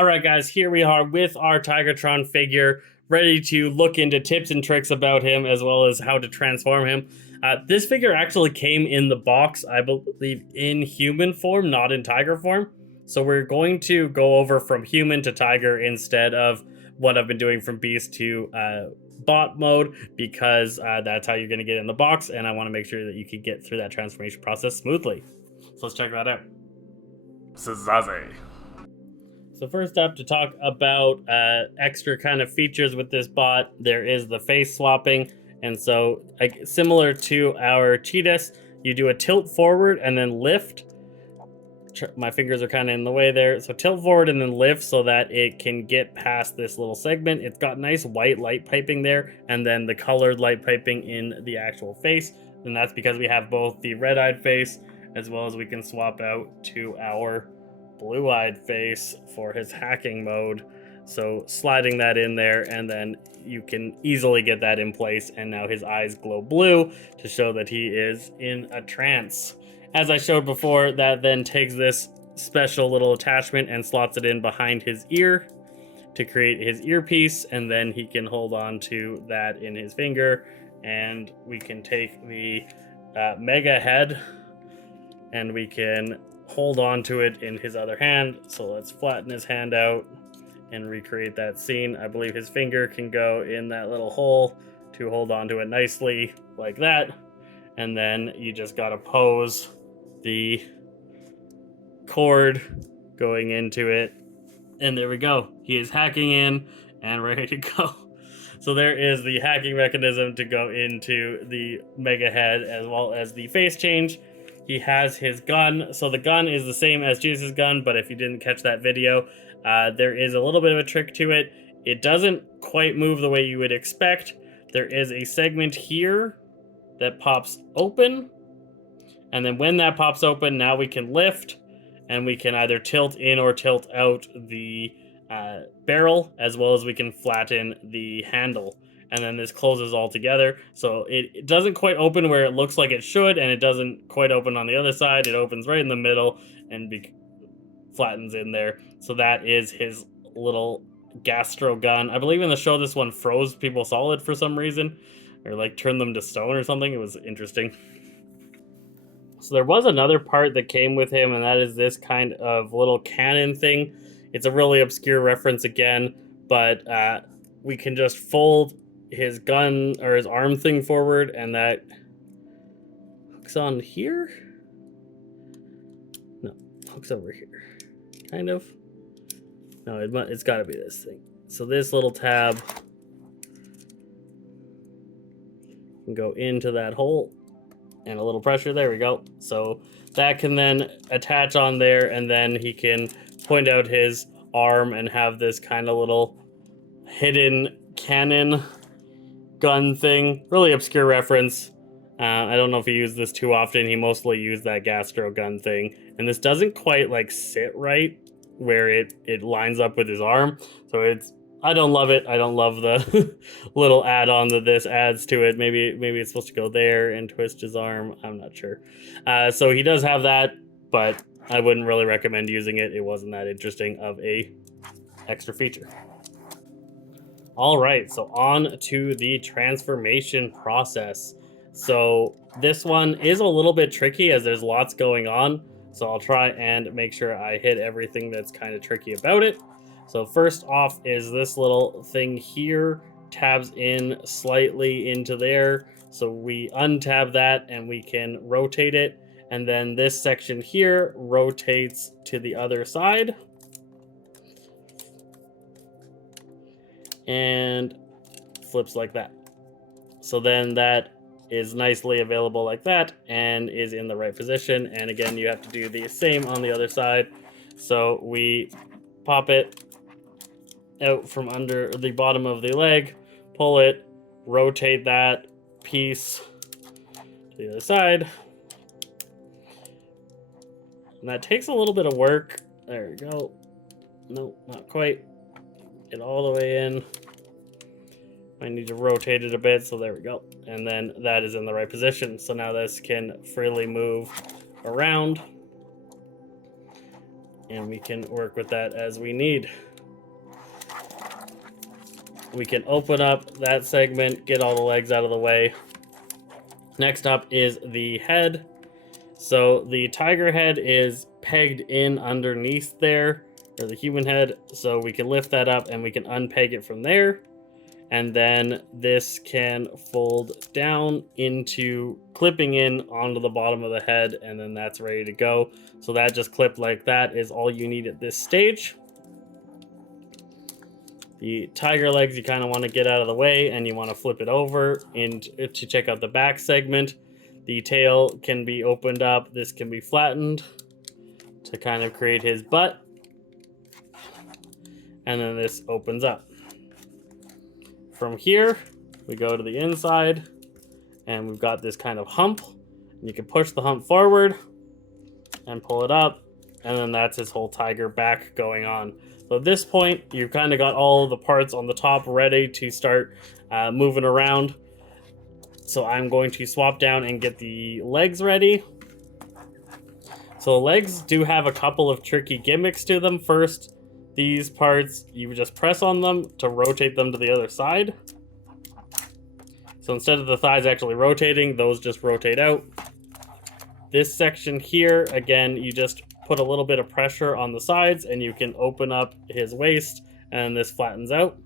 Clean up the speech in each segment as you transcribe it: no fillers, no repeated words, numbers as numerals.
All right, guys, here we are with our Tigatron figure, ready to look into tips and tricks about him, as well as how to transform him. This figure actually came in the box, I believe, in human form, not in tiger form. So we're going to go over from human to tiger instead of what I've been doing from beast to bot mode, because that's how you're going to get in the box, and I want to make sure that you can get through that transformation process smoothly. So let's check that out. Szasse. So first up, to talk about extra kind of features with this bot, there is the face swapping. And so similar to our Cheetahs, you do a tilt forward and then lift. My fingers are kind of in the way there. So tilt forward and then lift so that it can get past this little segment. It's got nice white light piping there, and then the colored light piping in the actual face. And that's because we have both the red-eyed face, as well as we can swap out to our blue-eyed face for his hacking mode. So sliding that in there, and then you can easily get that in place, and now his eyes glow blue to show that he is in a trance. As I showed before, that then takes this special little attachment and slots it in behind his ear to create his earpiece, and then he can hold on to that in his finger, and we can take the mega head and we can hold on to it in his other hand. So let's flatten his hand out and recreate that scene. I believe his finger can go in that little hole to hold on to it nicely like that, and then you just gotta pose the cord going into it, and there we go. He is hacking in and ready to go. So there is the hacking mechanism to go into the mega head, as well as the face change. He has his gun. So the gun is the same as Jesus' gun, but if you didn't catch that video, there is a little bit of a trick to it. It doesn't quite move the way you would expect. There is a segment here that pops open, and then when that pops open, now we can lift, and we can either tilt in or tilt out the barrel, as well as we can flatten the handle, and then this closes all together. So it doesn't quite open where it looks like it should, and it doesn't quite open on the other side. It opens right in the middle and flattens in there. So that is his little gastro gun. I believe in the show this one froze people solid for some reason, or like turned them to stone or something. It was interesting. So there was another part that came with him, and that is this kind of little cannon thing. It's a really obscure reference again, but we can just fold his gun or his arm thing forward, and that hooks on here. No, hooks over here, kind of. No, it's got to be this thing. So this little tab can go into that hole, and a little pressure, there we go. So that can then attach on there, and then he can point out his arm and have this kind of little hidden cannon gun thing. Really obscure reference. I don't know if he used this too often. He mostly used that gastro gun thing, and this doesn't quite like sit right where it lines up with his arm. So I don't love it. I don't love the little add-on that this adds to it. Maybe it's supposed to go there and twist his arm. I'm not sure. So he does have that, but I wouldn't really recommend using it. It wasn't that interesting of a extra feature. All right, so on to the transformation process. So this one is a little bit tricky as there's lots going on. So I'll try and make sure I hit everything that's kind of tricky about it. So first off is this little thing here, tabs in slightly into there. So we untab that and we can rotate it. And then this section here rotates to the other side. And flips like that. So then that is nicely available like that and is in the right position. And again, you have to do the same on the other side. So we pop it out from under the bottom of the leg, pull it, rotate that piece to the other side. And that takes a little bit of work. There we go. No, not quite. Get all the way in. I need to rotate it a bit, so there we go. And then that is in the right position. So now this can freely move around, and we can work with that as we need. We can open up that segment, get all the legs out of the way. Next up is the head. So the tiger head is pegged in underneath there, or the human head. So we can lift that up and we can unpeg it from there. And then this can fold down into clipping in onto the bottom of the head, and then that's ready to go. So that just clipped like that is all you need at this stage. The tiger legs you kind of want to get out of the way, and you want to flip it over to check out the back segment. The tail can be opened up. This can be flattened to kind of create his butt. And then this opens up. From here, we go to the inside, and we've got this kind of hump. You can push the hump forward and pull it up, and then that's his whole tiger back going on. So at this point, you've kind of got all of the parts on the top ready to start moving around. So I'm going to swap down and get the legs ready. So the legs do have a couple of tricky gimmicks to them. First, these parts, you just press on them to rotate them to the other side. So instead of the thighs actually rotating, those just rotate out. This section here, again, you just put a little bit of pressure on the sides and you can open up his waist and this flattens out.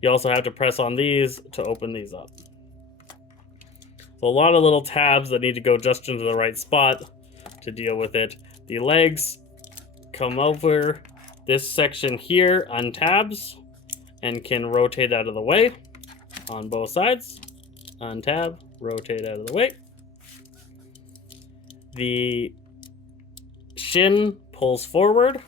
You also have to press on these to open these up. So a lot of little tabs that need to go just into the right spot to deal with it. The legs come over. This section here untabs and can rotate out of the way on both sides. Untab, rotate out of the way. The shin pulls forward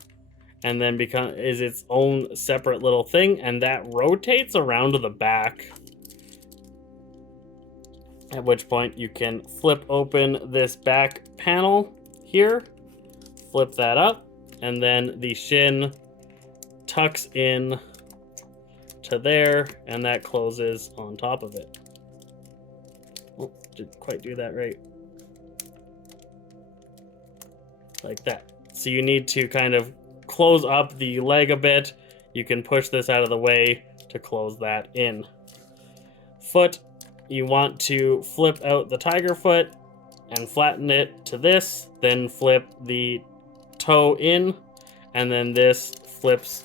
and then is its own separate little thing, and that rotates around to the back. At which point you can flip open this back panel here, flip that up, and then the shin tucks in to there, and that closes on top of it. Oh, didn't quite do that right. Like that. So you need to kind of close up the leg a bit. You can push this out of the way to close that in. Foot, you want to flip out the tiger foot and flatten it to this, then flip the toe in, and then this flips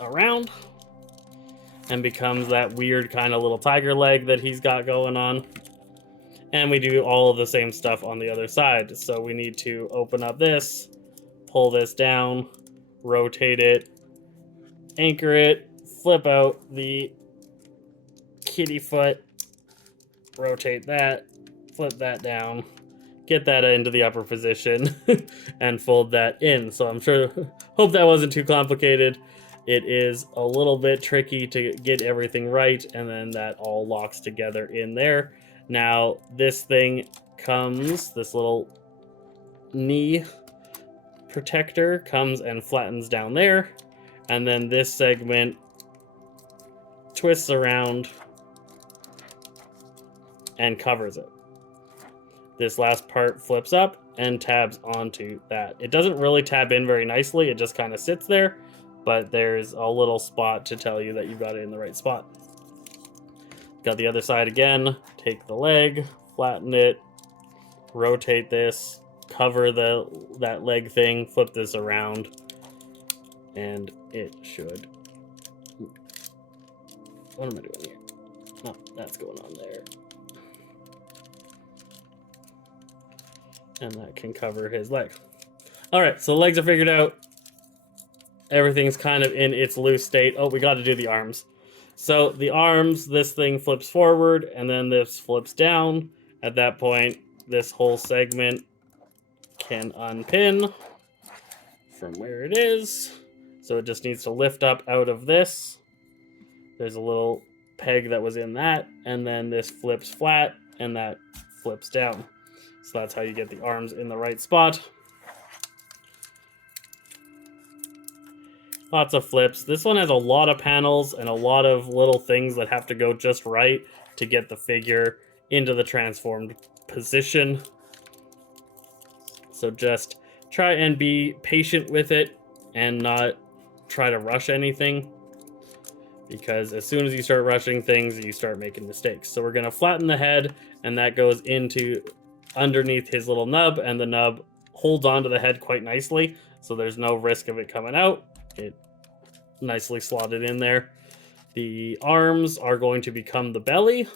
around and becomes that weird kind of little tiger leg that he's got going on. And we do all of the same stuff on the other side. So we need to open up this, pull this down, rotate it, anchor it, flip out the kitty foot, rotate that, flip that down, get that into the upper position, and fold that in. So I'm sure, hope that wasn't too complicated. It is a little bit tricky to get everything right, and then that all locks together in there. Now this thing comes, this little knee protector comes and flattens down there, and then this segment twists around and covers it. This last part flips up and tabs onto that. It doesn't really tab in very nicely, it just kind of sits there, but there's a little spot to tell you that you've got it in the right spot. Got the other side again, take the leg, flatten it, rotate this, cover that leg thing, flip this around, and it should... What am I doing here? No, that's going on there. And that can cover his leg. All right, so the legs are figured out. Everything's kind of in its loose state. Oh, we got to do the arms. So the arms, this thing flips forward, and then this flips down. At that point, this whole segment can unpin from where it is. So it just needs to lift up out of this. There's a little peg that was in that, and then this flips flat, and that flips down. So that's how you get the arms in the right spot. Lots of flips. This one has a lot of panels and a lot of little things that have to go just right to get the figure into the transformed position. So just try and be patient with it and not try to rush anything. because as soon as you start rushing things, you start making mistakes. So we're going to flatten the head, and that goes into underneath his little nub, and the nub holds onto the head quite nicely, so there's no risk of it coming out. It nicely slotted in there. The arms are going to become the belly.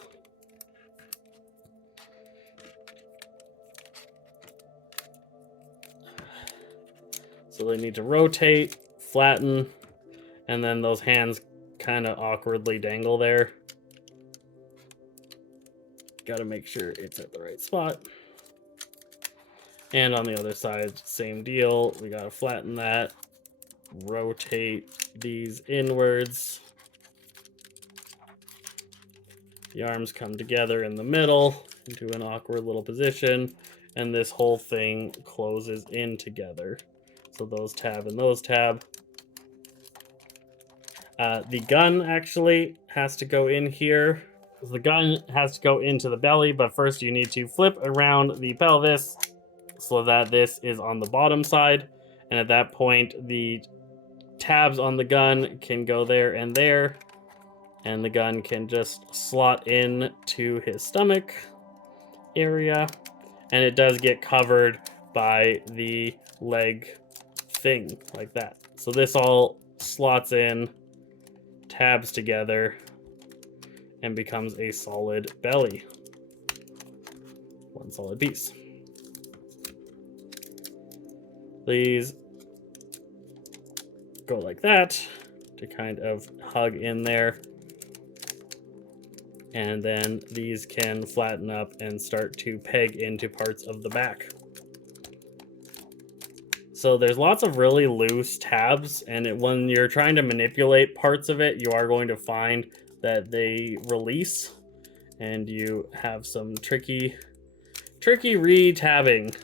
So they need to rotate, flatten, and then those hands kind of awkwardly dangle there. Got to make sure it's at the right spot. And on the other side, same deal. We got to flatten that, rotate these inwards. The arms come together in the middle into an awkward little position, and this whole thing closes in together. So those tab and those tab. The gun actually has to go in here. The gun has to go into the belly, but first you need to flip around the pelvis so that this is on the bottom side. And at that point, the tabs on the gun can go there and there. And the gun can just slot in to his stomach area. And it does get covered by the leg thing like that. So this all slots in, tabs together, and becomes a solid belly. One solid piece. These go like that to kind of hug in there. And then these can flatten up and start to peg into parts of the back. So there's lots of really loose tabs, and when you're trying to manipulate parts of it, you are going to find that they release, and you have some tricky re-tabbing,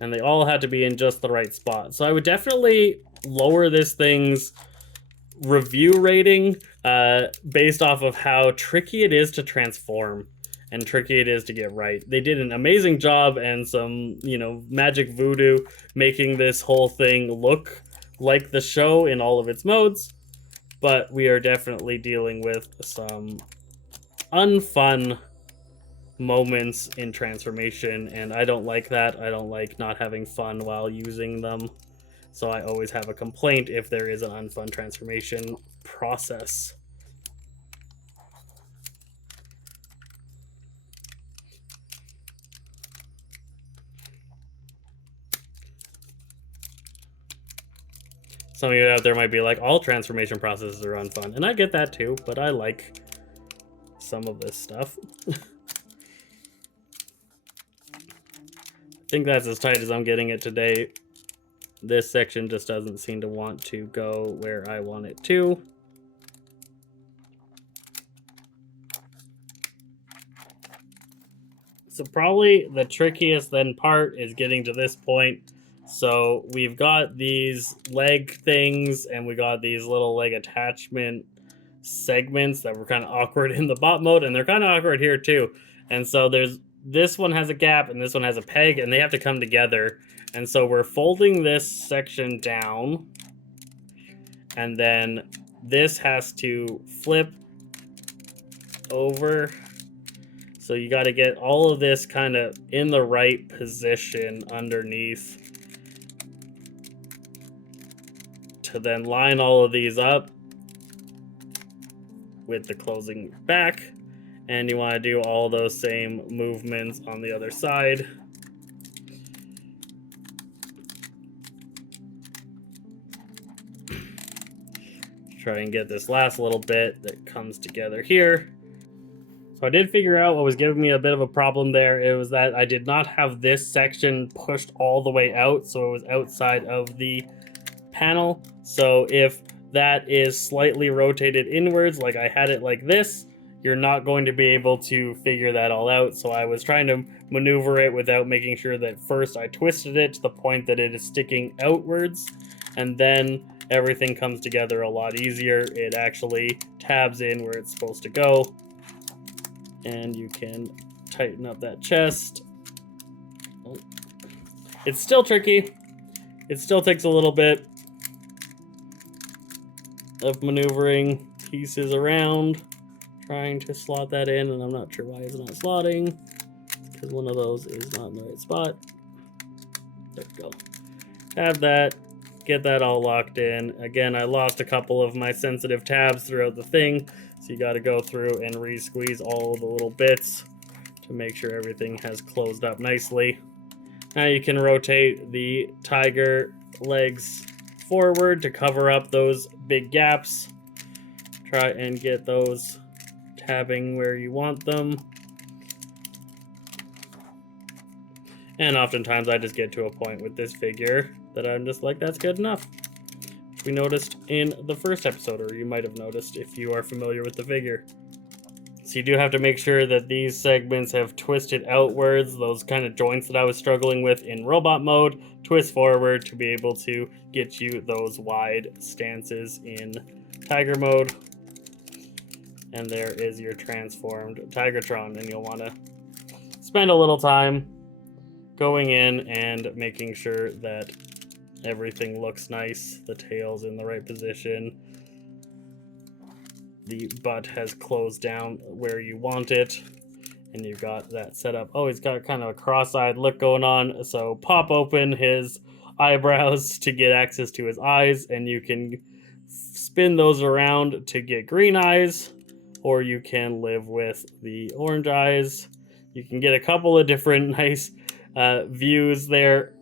and they all have to be in just the right spot. So I would definitely lower this thing's review rating based off of how tricky it is to transform and tricky it is to get right. They did an amazing job and some, magic voodoo making this whole thing look like the show in all of its modes, but we are definitely dealing with some unfun moments in transformation, and I don't like that. I don't like not having fun while using them. So I always have a complaint if there is an unfun transformation process. Some of you out there might be like, all transformation processes are unfun. And I get that too, but I like some of this stuff. I think that's as tight as I'm getting it today. This section just doesn't seem to want to go where I want it to. So probably the trickiest then part is getting to this point. So we've got these leg things, and we got these little leg attachment segments that were kind of awkward in the bot mode, and they're kind of awkward here too. And so this one has a gap and this one has a peg, and they have to come together. And so we're folding this section down, and then this has to flip over. So you got to get all of this kind of in the right position underneath to then line all of these up with the closing back. And you want to do all those same movements on the other side. Try and get this last little bit that comes together here. So I did figure out what was giving me a bit of a problem there. It was that I did not have this section pushed all the way out, so it was outside of the panel. So if that is slightly rotated inwards, like I had it like this, you're not going to be able to figure that all out. So I was trying to maneuver it without making sure that first I twisted it to the point that it is sticking outwards, and then everything comes together a lot easier. It actually tabs in where it's supposed to go, and you can tighten up that chest. It's still tricky. It still takes a little bit of maneuvering. pieces around, trying to slot that in, and I'm not sure why it's not slotting, because one of those is not in the right spot. There we go. Have that, get that all locked in. Again, I lost a couple of my sensitive tabs throughout the thing, so you got to go through and re-squeeze all the little bits to make sure everything has closed up nicely. Now you can rotate the tiger legs forward to cover up those big gaps. Try and get those tabbing where you want them. And oftentimes I just get to a point with this figure that I'm just like, that's good enough. Which we noticed in the first episode, or you might have noticed if you are familiar with the figure. So you do have to make sure that these segments have twisted outwards, those kind of joints that I was struggling with in robot mode, twist forward to be able to get you those wide stances in tiger mode. And there is your transformed Tigatron, and you'll want to spend a little time going in and making sure that everything looks nice, the tail's in the right position, the butt has closed down where you want it, and you've got that set up. Oh, he's got kind of a cross-eyed look going on, so pop open his eyebrows to get access to his eyes, and you can spin those around to get green eyes, or you can live with the orange eyes. You can get a couple of different nice views there.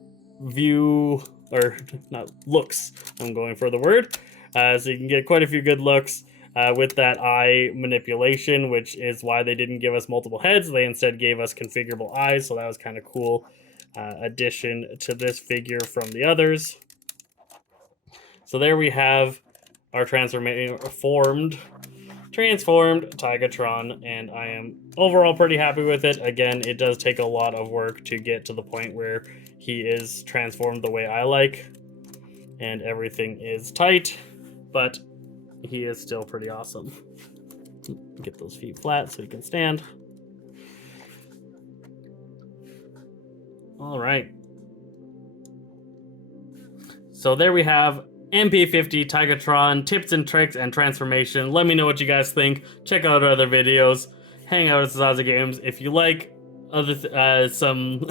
Looks. I'm going for the word. So you can get quite a few good looks with that eye manipulation, which is why they didn't give us multiple heads. They instead gave us configurable eyes, so that was kind of cool addition to this figure from the others. So there we have our transformed Tigatron, and I am overall pretty happy with it. Again, it does take a lot of work to get to the point where he is transformed the way I like, and everything is tight, but he is still pretty awesome. Get those feet flat so he can stand. All right. So there we have MP-50 Tigatron, tips and tricks and transformation. Let me know what you guys think. Check out our other videos. Hang out at Szasse Games. If you like some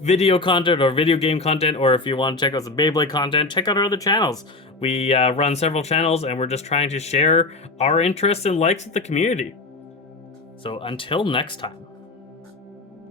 video content or video game content, or if you want to check out some Beyblade content, check out our other channels. We run several channels, and we're just trying to share our interests and likes with the community. So until next time.